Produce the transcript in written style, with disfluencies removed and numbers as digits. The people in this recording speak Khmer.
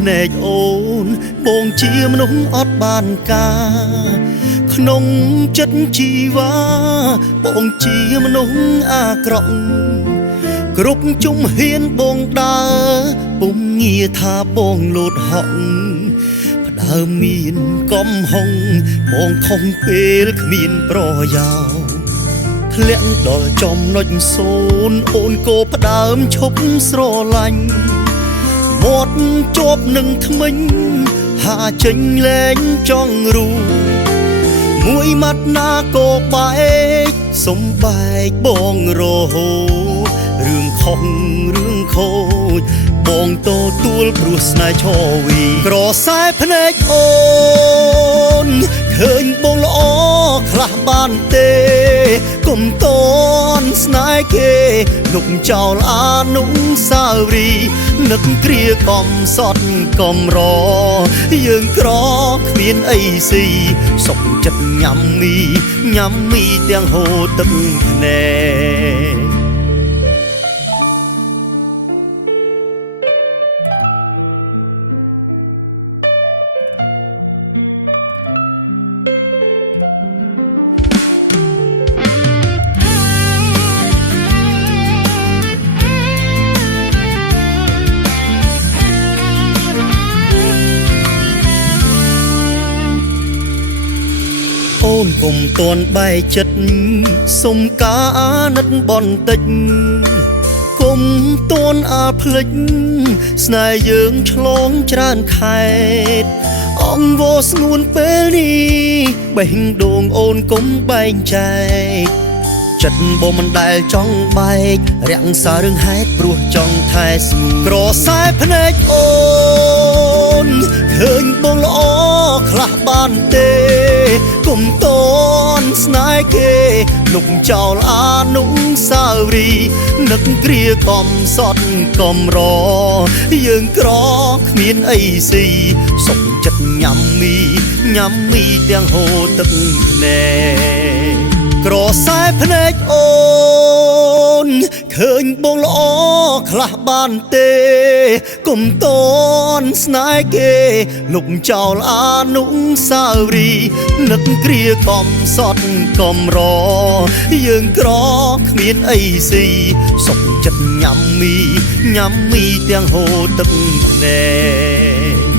ភ្នែកអូនបងជាមនុស្សអត់បានការក្នុងចិត្តជីវ៉ាបងជាមនុស្សអាក្រក់គ្រប់ជុំហ៊ានបងដើរពុំងារថាបងលោតហក់ផ្ដើមមានកំហុងបងខំពេលគ្មានប្រយោជន៍ធ្លាក់ដល់ចំណុចសូន្យអូនក៏ផ្ដើមឈប់ស្រឡាញ់មាត់ជាប់នឹងថ្មិញហាចេញលែងចង់រូមួយម៉ាត់ណាក៏បែកសំបែកបងរហូតរឿងខុសរឿងខូចបងទទួលព្រោះស្នេហ៍ឆវីក្រសែភ្នែកអូនឃើញបងល្អខ្លះបានទេកុំតន់ស្នេហ៍គេលុកចោលអានុស្សាវរីយ៍នឹកគ្រាកំសត់កំរយើងក្រគ្មានអីស៊ីសុខចិត្តញ៉ាំមីទាំងហូរទឹកភ្នែកអូនកុំតន់បែកចិត្តសុំការអាណិតបន្តិចកុំតន់អាភ្លេចស្នេហ៍យើងឆ្លងច្រើនខែតអង្វរស្ងួនពេលនេះបេះដូងអូនកុំបែងចែកចិត្តបងមិនដែលចង់បែករាំងសាររឿងហេតុព្រោះចង់ថែស្ងួនក្រសែភ្នែកអូនឃើញបងល្អខ្លះបានទេកុំតន់ស្នេហ៍គេលុកចោលអានុស្សាវរីយ៍នឹកគ្រាកំសត់កំរយើងក្រគ្មានអីស៊ីសុខចិត្តញ៉ាំមីទាំងហូរទឹកភ្នែកក្រសែភ្នែកអូនឃើញបងល្អខ្លះបានទេកុំតន់ស្នេហ៍គេលុកចោលអានុស្សាវរីយ៍នឹកគ្រាកំសត់កំរយើងក្រគ្មានអីស៊ីសុខចិត្តញ៉ាំមីទាំងហូរទឹកភ្នែក